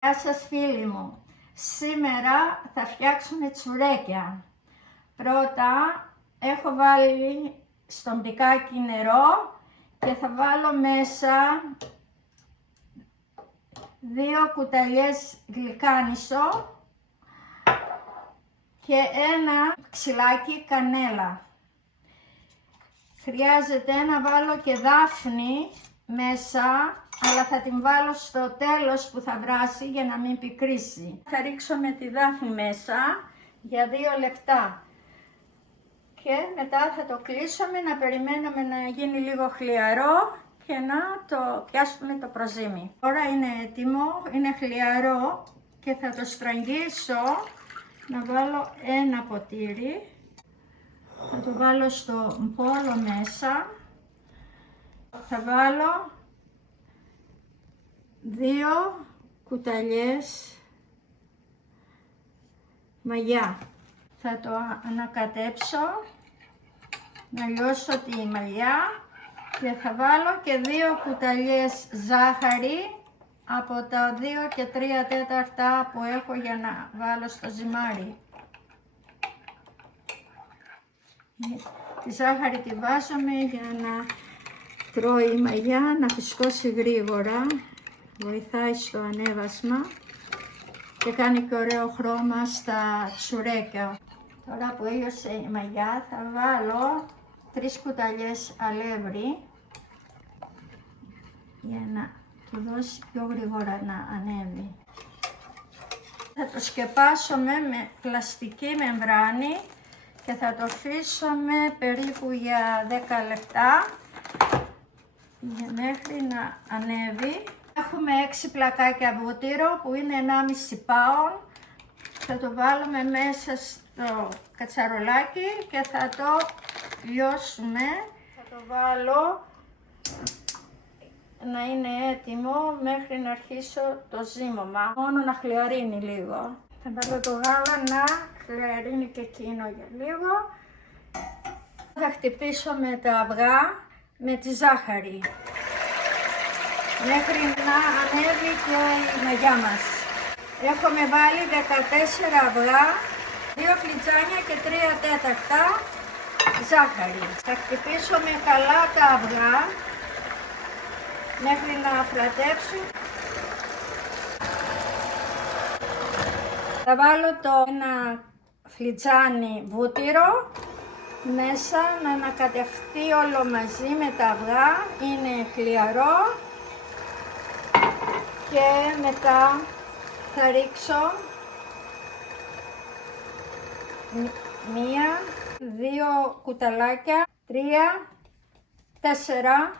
Γεια σας φίλοι μου, σήμερα θα φτιάξουμε τσουρέκια. Πρώτα έχω βάλει στο μπικάκι νερό και θα βάλω μέσα 2 κουταλιές γλυκάνισο και ένα ξυλάκι κανέλα. Χρειάζεται να βάλω και δάφνη μέσα, αλλά θα την βάλω στο τέλος που θα βράσει για να μην πικρίσει. Θα ρίξω με τη δάφνη μέσα για 2 λεπτά και μετά θα το κλείσουμε να περιμένουμε να γίνει λίγο χλιαρό και να το πιάσουμε το προζύμι. Τώρα είναι έτοιμο, είναι χλιαρό και θα το στραγγίσω να βάλω ένα ποτήρι. Θα το βάλω στο μπόλο μέσα. Θα βάλω 2 κουταλιές μαγιά. Θα το ανακατέψω, να λιώσω τη μαγιά και θα βάλω και 2 κουταλιές ζάχαρη από τα 2 και 3 τέταρτα που έχω για να βάλω στο ζυμάρι. Τη ζάχαρη τη βάζουμε για να τρώει η μαγιά, να φυσκώσει γρήγορα, βοηθάει στο ανέβασμα και κάνει και ωραίο χρώμα στα τσουρέκια. Τώρα που έλειωσε η μαγιά θα βάλω 3 κουταλιές αλεύρι για να του δώσει πιο γρήγορα να ανέβει. Θα το σκεπάσουμε με πλαστική μεμβράνη και θα το αφήσουμε περίπου για 10 λεπτά μέχρι να ανέβει. Έχουμε 6 πλακάκια βούτυρο που είναι 1,5 πάουν. Θα το βάλουμε μέσα στο κατσαρολάκι και θα το λιώσουμε. Θα το βάλω να είναι έτοιμο μέχρι να αρχίσω το ζύμωμα. Μόνο να χλιαρίνει λίγο. Θα βάλω το γάλα να χλιαρίνει και εκείνο για λίγο. Θα χτυπήσω με τα αυγά με τη ζάχαρη μέχρι να ανέβει και η μαγιά μας. Έχουμε βάλει 14 αυγά, 2 φλιτζάνια και 3 τέταρτα ζάχαρη. Θα χτυπήσω με καλά τα αυγά μέχρι να αφλατέψουν. Θα βάλω το 1 φλιτζάνι βούτυρο μέσα να ανακατευτεί όλο μαζί με τα αυγά, είναι χλιαρό και μετά θα ρίξω 1, 2 κουταλάκια, 3, 4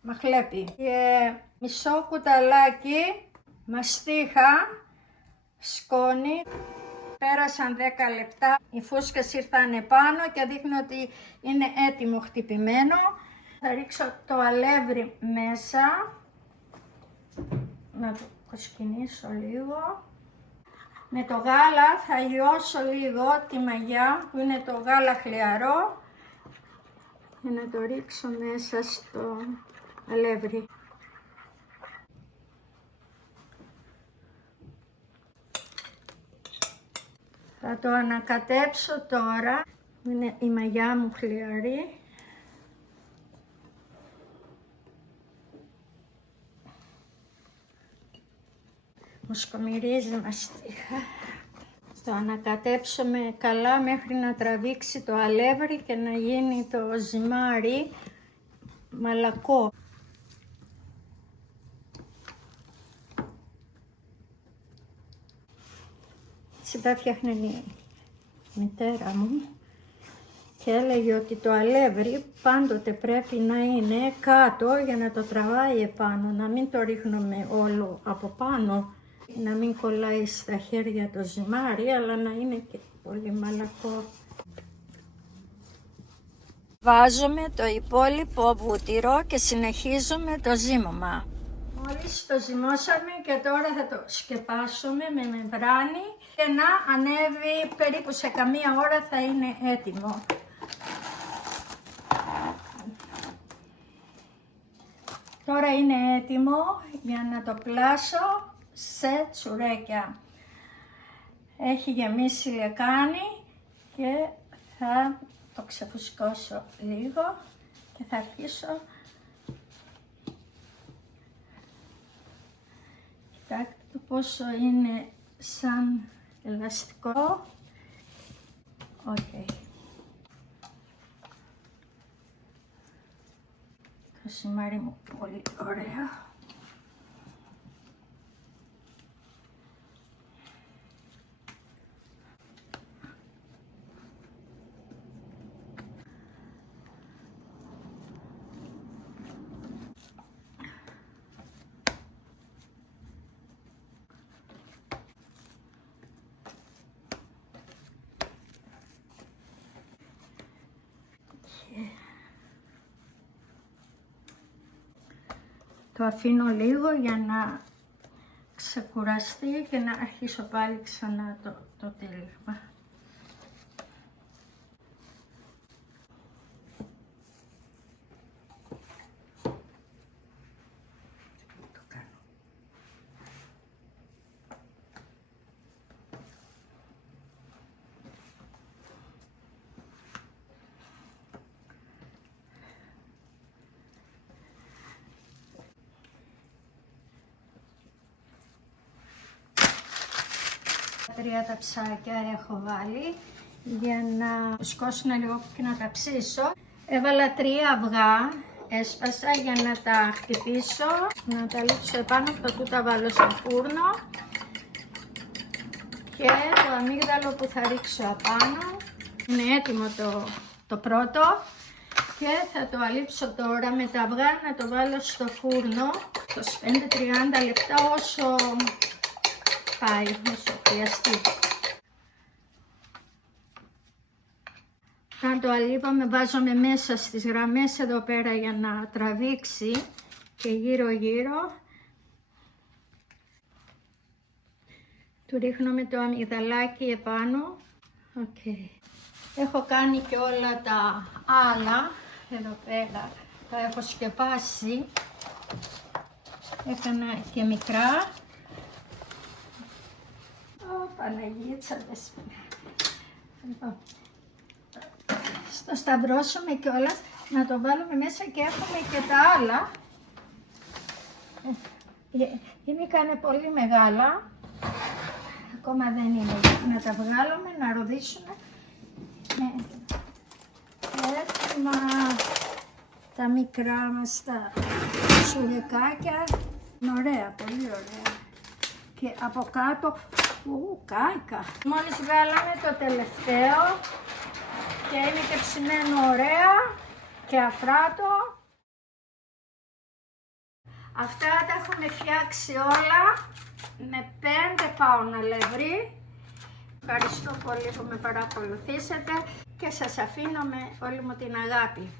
μαχλέπι και μισό κουταλάκι μαστίχα σκόνη. Πέρασαν 10 λεπτά, οι φούσκες ήρθαν πάνω και δείχνει ότι είναι έτοιμο χτυπημένο. Θα ρίξω το αλεύρι μέσα, να το κοσκινήσω λίγο. Με το γάλα θα λιώσω λίγο τη μαγιά που είναι το γάλα χλιαρό για να το ρίξω μέσα στο αλεύρι. Θα το ανακατέψω τώρα, είναι η μαγιά μου χλιαρή. Μου σκομυρίζει μαστίχα. Το ανακατέψουμε καλά μέχρι να τραβήξει το αλεύρι και να γίνει το ζυμάρι μαλακό. Έτσι τα φτιάχνει η μητέρα μου και έλεγε ότι το αλεύρι πάντοτε πρέπει να είναι κάτω για να το τραβάει επάνω, να μην το ρίχνουμε όλο από πάνω, να μην κολλάει στα χέρια το ζυμάρι, αλλά να είναι και πολύ μαλακό. Βάζουμε το υπόλοιπο βούτυρο και συνεχίζουμε το ζύμωμα. Μόλις το ζυμώσαμε και τώρα θα το σκεπάσουμε με μεμβράνη και να ανέβει περίπου σε καμία ώρα θα είναι έτοιμο. Τώρα είναι έτοιμο για να το πλάσω σε τσουρέκια. Έχει γεμίσει λεκάνη και θα το ξεφουσκώσω λίγο και θα αρχίσω. Κοιτάξτε το πόσο είναι σαν ελαστικό. Okay. Το σημάρι μου πολύ ωραία. Το αφήνω λίγο για να ξεκουραστεί και να αρχίσω πάλι ξανά το τύλιγμα. Τρία ταψάκια έχω βάλει για να σκόσουν λίγο και να τα ψήσω. Έβαλα 3 αυγά, έσπασα για να τα χτυπήσω, να τα λείψω επάνω, αυτό τα βάλω στο φούρνο και το αμύγδαλο που θα ρίξω απάνω. Είναι έτοιμο το πρώτο και θα το αλείψω τώρα με τα αυγά να το βάλω στο φούρνο 25-30 λεπτά όσο πάει, όσο χρειαστεί. Όταν το αλείβαμε βάζουμε μέσα στις γραμμές εδώ πέρα για να τραβήξει και γύρω γύρω. Του ρίχνουμε το αμυγδαλάκι επάνω. Okay. Έχω κάνει και όλα τα άλλα εδώ πέρα, τα έχω σκεπάσει. Έκανα και μικρά. Παναγίτσα, στο σταυρώσουμε κιόλας, να το βάλουμε μέσα και έχουμε και τα άλλα. Είναι κάνε πολύ μεγάλα, ακόμα δεν είναι, να τα βγάλουμε, να ροδίσουμε. Έτοιμα τα μικρά μας τα σουρεκάκια, είναι ωραία, πολύ ωραία. Και από κάτω, κάηκα. Μόλις βγάλαμε το τελευταίο και είναι και ψημένο ωραία και αφράτο. Αυτά τα έχουμε φτιάξει όλα με 5 πάων αλεύρι. Ευχαριστώ πολύ που με παρακολουθήσατε και σας αφήνω με όλη μου την αγάπη.